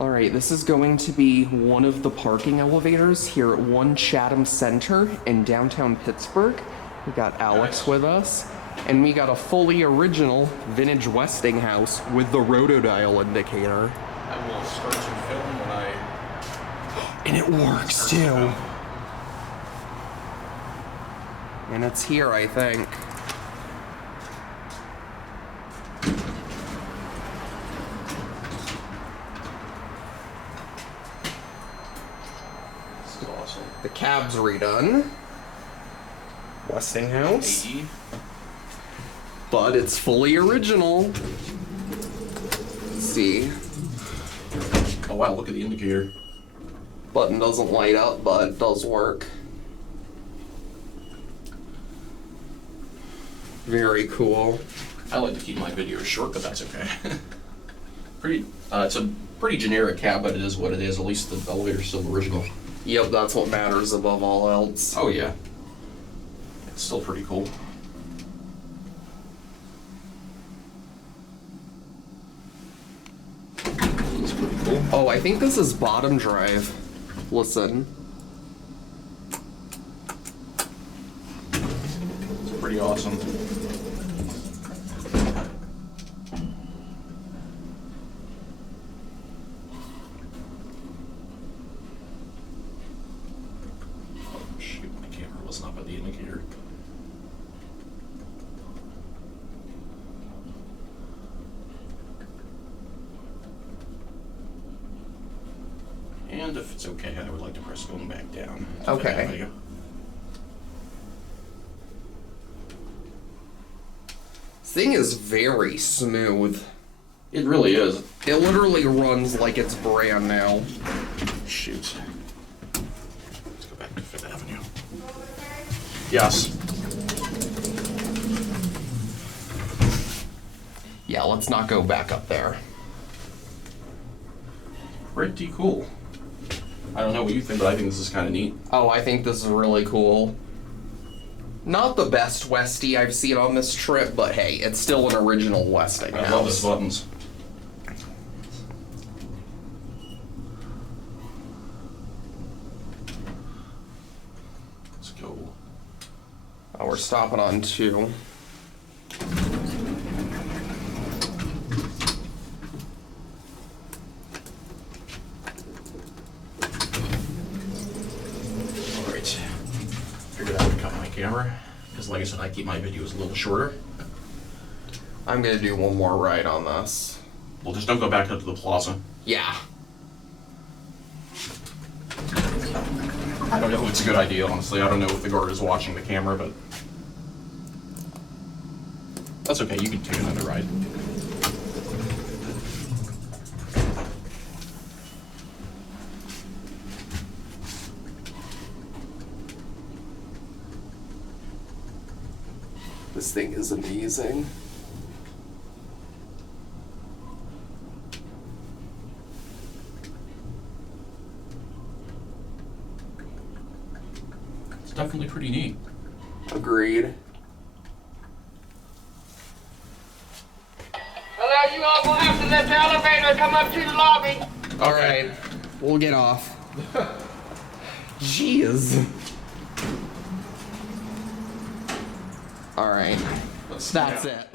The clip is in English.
Alright, this is going to be one of the parking elevators here at 1 Chatham Center in downtown Pittsburgh. We got Alex with us, and we got a fully original vintage Westinghouse with the rotodial indicator. I will start some film when I... And it works too. And it's here, I think. This is awesome. The cab's redone. Westinghouse. AE. But it's fully original. Let's see. Oh wow, look at the indicator. Button doesn't light up, but it does work. Very cool. I like to keep my videos short, but that's okay. It's a pretty generic cab, but it is what it is. At least the elevator's still original. Yep, that's what matters above all else. Oh yeah. It's still pretty cool. It's pretty cool. Oh, I think this is bottom drive. Listen. It's pretty awesome. Oh shoot, my camera wasn't up at the indicator. And if it's okay, I would like to press going back down. Okay. This thing is very smooth. It really is. It literally runs like it's brand new. Shoot. Let's go back to Fifth Avenue. Yes. Yeah, let's not go back up there. Pretty cool. I don't know what you think, but I think this is kind of neat. Oh, I think this is really cool. Not the best Westie I've seen on this trip, but hey, it's still an original Westinghouse. I love these buttons. Let's go. Oh, we're stopping on 2. Alright. Figured I would cut my camera, because like I said, I keep my videos a little shorter. I'm gonna do one more ride on this. Well, just don't go back up to the plaza. Yeah. I don't know if it's a good idea, honestly. I don't know if the guard is watching the camera, but... That's okay, you can take another ride. This thing is amazing. It's definitely pretty neat. Agreed. Hello, you all will have to let the elevator come up to the lobby. Alright, we'll get off. Jeez. Alright, that's it.